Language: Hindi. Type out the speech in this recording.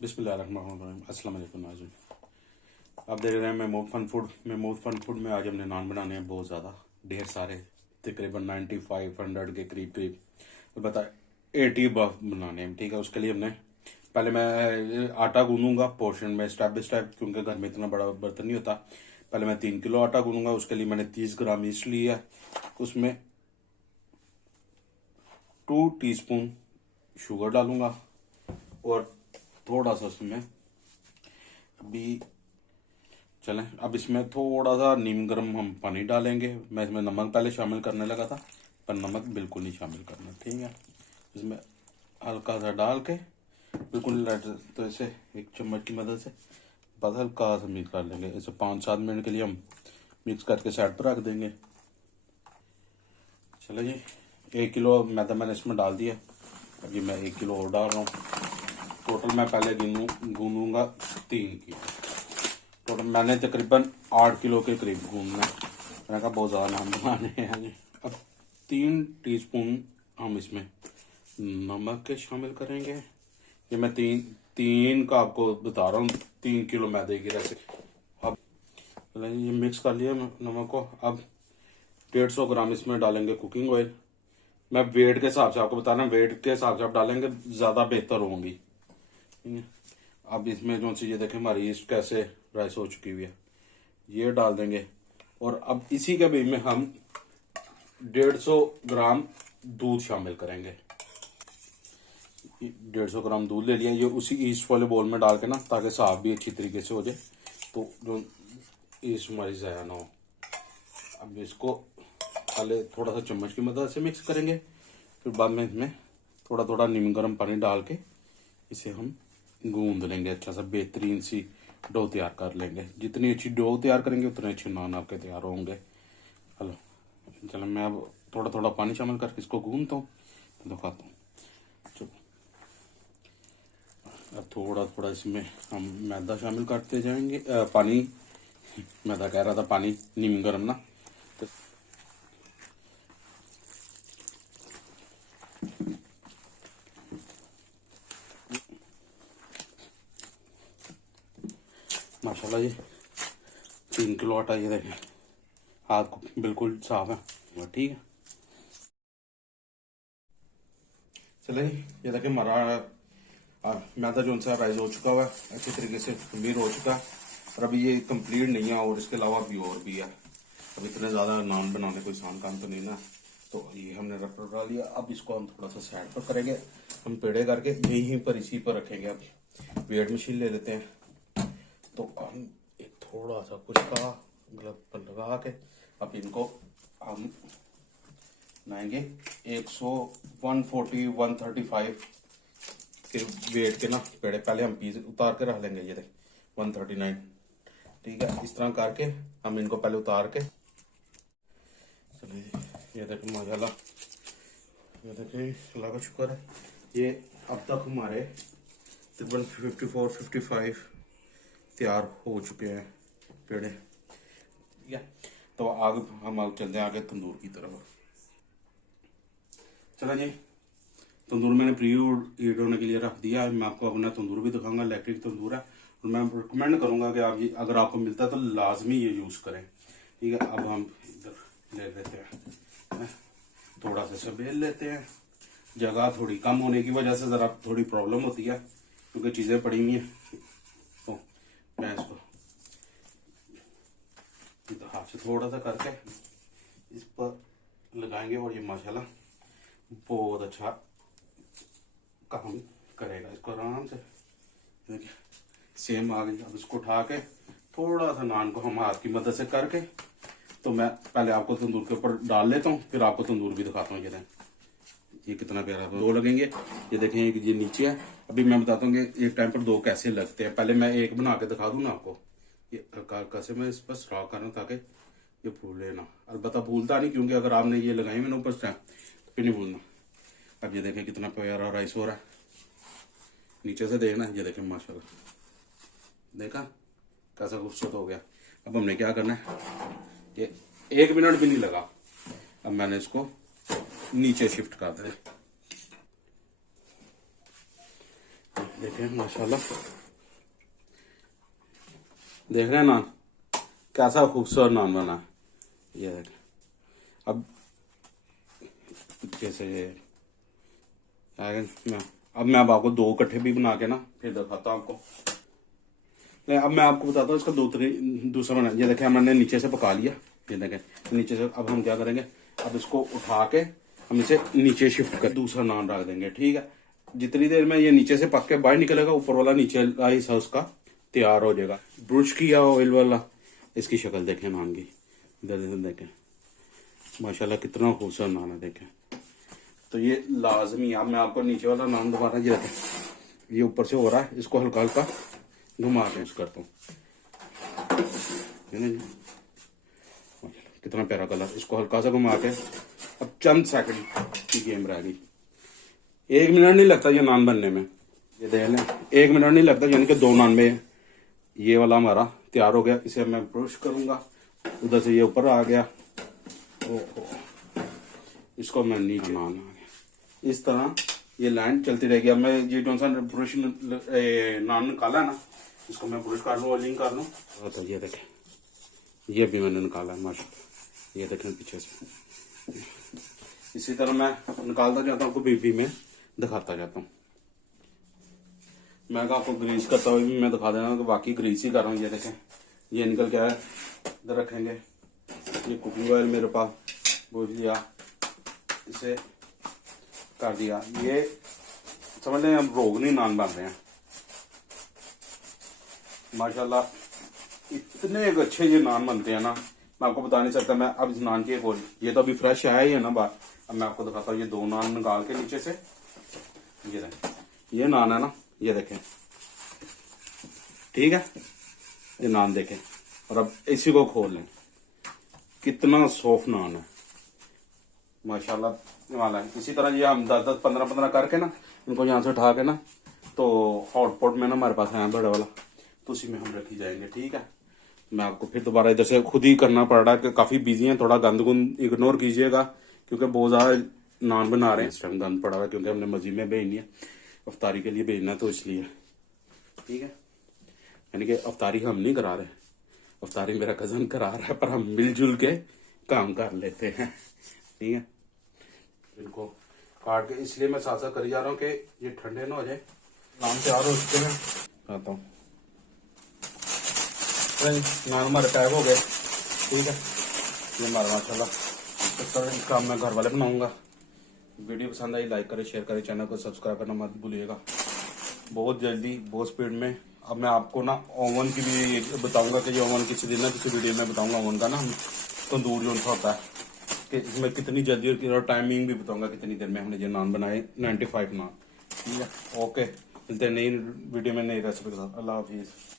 बिस्मिल्लाहिर्रहमानिर्रहीम। अस्सलाम वालेकुम नाज़रीन। आप देख रहे हैं महमूद फन फूड में आज हमने नान बनाने हैं बहुत ज़्यादा, ढेर सारे, तकरीबन 9500 के करीब करीब, अलबत्ता 80 बनाने हैं। ठीक है, उसके लिए हमने पहले मैं आटा गूंदूंगा पोर्शन में स्टेप बाई स्टेप, क्योंकि घर में इतना बड़ा बर्तन नहीं होता। पहले मैं 3 किलो आटा गूंदूंगा। उसके लिए मैंने 30 ग्राम ईस्ट लिया है। उसमें 2 टीस्पून शुगर डालूंगा और थोड़ा सा उसमें अभी चलें, अब इसमें थोड़ा सा नीम गर्म हम पानी डालेंगे। मैं इसमें नमक पहले शामिल करने लगा था, पर नमक बिल्कुल नहीं शामिल करना। ठीक है, इसमें हल्का सा डाल के बिल्कुल तो ऐसे एक चम्मच की मदद से बस हल्का सा मिक्स कर लेंगे। इसे 5-7 मिनट के लिए हम मिक्स करके साइड पर रख देंगे। चलो जी, 1 किलो मैदा मैंने इसमें डाल दिया। अभी मैं 1 किलो और डाल रहा हूँ। टोटल मैं पहले गूंदूंगा 3 किलो। टोटल मैंने तकरीबन 8 किलो के करीब गूंदना है। मैंने कहा बहुत ज़्यादा नाम बनाने हैं। अब 3 टीस्पून हम इसमें नमक के शामिल करेंगे। ये मैं तीन का आपको बता रहा हूँ, 3 किलो मैदे की रेसिपी। अब ये मिक्स कर लिया नमक को। अब 150 ग्राम इसमें डालेंगे कुकिंग ऑयल। मैं वेट के हिसाब से आपको बता रहा हूँ, वेट के हिसाब से आप डालेंगे ज़्यादा बेहतर होंगी। ठीक है, अब इसमें जो चीज़ें देखें हमारी ईस्ट कैसे राइस हो चुकी हुई है, ये डाल देंगे। और अब इसी के भी में हम 150 ग्राम दूध शामिल करेंगे। 150 ग्राम दूध ले लिया, ये उसी ईस्ट वाले बोल में डाल के ना, ताकि साफ भी अच्छी तरीके से हो जाए, तो जो ईस्ट हमारी ज़ाया ना हो। अब इसको पहले थोड़ा सा चम्मच की मदद से मिक्स करेंगे, फिर बाद में इसमें थोड़ा थोड़ा नीम गर्म पानी डाल के इसे हम गूंद लेंगे। अच्छा सा बेहतरीन सी डो तैयार कर लेंगे। जितनी अच्छी डो तैयार करेंगे उतने अच्छे नान आपके तैयार होंगे। हेलो, चलो मैं अब थोड़ा थोड़ा पानी शामिल करके इसको गूंदता हूँ, तो दिखाता हूँ। अब थोड़ा थोड़ा इसमें हम मैदा शामिल करते जाएंगे। पानी, मैदा कह रहा था, पानी नीम गर्म ना। तो माशाल्लाह जी 3 किलो आटा, ये देखें हाथ को बिल्कुल साफ है। ठीक है, चले ये देखें हमारा मैदा जो सा राइज हो चुका हुआ है, अच्छी तरीके से खमीर हो चुका है। और अभी ये कंप्लीट नहीं है, और इसके अलावा भी और भी है। अब इतने ज़्यादा नान बनाने कोई आसान काम तो नहीं ना, तो ये हमने रख डाल लिया। अब इसको हम थोड़ा सा साइड पर करेंगे, हम पेड़े करके यहीं पर इसी पर रखेंगे। अब वेट मशीन ले लेते हैं, तो हम एक थोड़ा सा कुछ का ग्लव पर लगा के अब इनको हम बनाएंगे 140 135 के वेट के ना पेड़े। पहले हम पीस उतार के रख लेंगे। ये देख 139। ठीक है, इस तरह करके हम इनको पहले उतार के, चलिए ये देखें माशाल्लाह, ये देखें अल्लाह का शुक्र है, ये अब तक हमारे तकरीबन 54-55 तैयार हो चुके हैं पेड़े। ठीक है, तो आगे हम चलते हैं आगे तंदूर की तरफ। चला जी, तंदूर मैंने प्री हीट होने के लिए रख दिया है। मैं आपको अपना तंदूर भी दिखाऊंगा, इलेक्ट्रिक तंदूर है। और मैं रिकमेंड करूंगा कि आप ये अगर आपको मिलता है तो लाजमी ये यूज़ करें। ठीक है, अब हम इधर ले लेते हैं, थोड़ा सा बेल लेते हैं। जगह थोड़ी कम होने की वजह से ज़रा थोड़ी प्रॉब्लम होती है, क्योंकि चीज़ें पड़ी हुई हैं। तो मैं इसको हाथ से थोड़ा सा करके इस पर लगाएंगे, और ये माशाल्लाह बहुत अच्छा काम करेगा। इसको आराम से देखिए सेम आ गई। अब इसको उठा के थोड़ा सा नान को हम हाथ की मदद से करके, तो मैं पहले आपको तंदूर के ऊपर डाल लेता हूँ, फिर आपको तंदूर भी दिखाता हूँ। ये कितना प्यारा दो लगेंगे। ये देखें ये नीचे है। अभी मैं बताता हूँ कि एक टाइम पर दो कैसे लगते हैं। पहले मैं एक बना के दिखा दूँ ना आपको। ये कैसे मैं इस पर स्ट्रॉ कर रहा हूँ ताकि ये फूले ना। अलबत्ता भूलता नहीं, क्योंकि अगर आपने ये लगाई मैंने ऊपर से तो फिर नहीं भूलना। अब ये देखें कितना प्यारा राइस हो रहा है। नीचे से देखना, ये देखें माशाल्लाह, देखा कैसा खूबसूरत हो गया। अब हमने क्या करना है, ये 1 मिनट भी नहीं लगा। अब मैंने इसको नीचे शिफ्ट कर दिया। देखें माशाल्लाह, देख रहे हैं नान कैसा खूबसूरत नान बना है। ये देखें। अब कैसे ये अब मैं अब आपको 2 इकट्ठे भी बना के ना फिर दिखाता हूँ आपको। नहीं, अब मैं आपको बताता हूँ इसका दूसरा बना। ये देखें मैंने नीचे से पका लिया। ये देखें नीचे से। अब हम क्या करेंगे, अब इसको उठा के हम इसे नीचे शिफ्ट कर दूसरा नान रख देंगे। ठीक है, जितनी देर में ये नीचे से पक के बाहर निकलेगा, ऊपर वाला नीचे का हिस्सा उसका तैयार हो जाएगा। ब्रुश किया ऑयल वाला। इसकी शक्ल देखें नान की, इधर देखें माशाल्लाह कितना खूबसूरत नान है। देखें तो ये लाजमी। अब मैं आपको नीचे वाला नान दोबारा ये देखें, ये ऊपर से हो रहा है, इसको हल्का हल्का घुमा के यूज करता हूँ। कितना प्यारा कलर। इसको हल्का सा घुमा के अब चंद सेकंड की गेम रह गई। 1 मिनट नहीं लगता ये नान बनने में। ये देख लें 1 मिनट नहीं लगता, यानी कि 2 नान में ये वाला हमारा तैयार हो गया। इसे मैं ब्रश करूंगा, उधर से ये ऊपर आ गया। इसको मैं नीचे नान आ गया। इस तरह ये लाइन चलती रहेगी। अब मैं ये जो सा ब्रश नान निकाला ना, इसको मैं ब्रश कर लूँ, ऑयलिंग कर लूँ। तो ये देखें, ये भी मैंने निकाला है माशाल्लाह। ये देखें पीछे से। इसी तरह मैं निकालता जाता हूँ, आपको बीबी में दिखाता जाता हूँ। मैं आपको ग्रीस करता हुआ भी मैं दिखा देना कि बाकी ग्रीस ही कर रहा हूँ। ये देखें ये निकल गया है। इधर रखेंगे। ये कुकिंग ऑयल मेरे पास भूज लिया, इसे कर दिया। ये समझ लें अब रोगनी नान बन रहे हैं माशाल्लाह। इतने अच्छे ये नान बनते हैं ना, मैं आपको बता नहीं सकता। मैं अब इस नान की एक और, ये तो अभी फ्रेश आया ही है ना बाहर। अब मैं आपको दिखाता हूँ। ये 2 नान निकाल के नीचे से, ये देखें ये नान है ना, ये देखें ठीक है। ये नान देखें और अब इसी को खोल लें, कितना सॉफ्ट नान है माशाल्लाह वाला है। इसी तरह ये हम 10-10, 15-15 करके ना इनको यहाँ से उठा के ना, तो हॉटपॉट में ना हमारे पास है बड़ा वाला, तो उसी में हम रखी जाएंगे। ठीक है, मैं आपको फिर दोबारा इधर से खुद ही करना पड़ रहा है कि काफी बिजी है। थोड़ा गंद गुंद इग्नोर कीजिएगा, क्योंकि बहुत ज्यादा नान बना रहे हैं। इस टाइम गंद पड़ा हुआ है, क्योंकि हमने मस्जिद में भेजनी है, अफ्तारी के लिए भेजना है, तो इसलिए। ठीक है, यानी कि अफ्तारी हम नहीं करा रहे, अफ्तारी मेरा कजन करा रहा है, पर हम मिलजुल के काम कर लेते हैं। ठीक है, इनको काट के इसलिए मैं साथ साथ करी जा रहा हूँ कि ये ठंडे ना हो जाए। नान तैयार हो चुके हैं, आता हूँ। नान हमारे पैक हो गए। ठीक है, ये हमारा माशाल्लाह इसका मैं घर वाले बनाऊंगा। वीडियो पसंद आई लाइक करें, शेयर करें, चैनल को सब्सक्राइब करना मत भूलिएगा। बहुत जल्दी बहुत स्पीड में। अब मैं आपको ना ओवन की भी बताऊंगा कि ये ओवन किसी दिन ना किसी वीडियो में बताऊंगा। ओवन का ना तंदूर जो होता है कि इसमें कितनी जल्दी और टाइमिंग भी बताऊंगा कितनी देर में हमने ये नान बनाए 95 नान। ठीक है, ओके, मिलते हैं नई वीडियो में नई रेसिपी के साथ। अल्लाह हाफिज।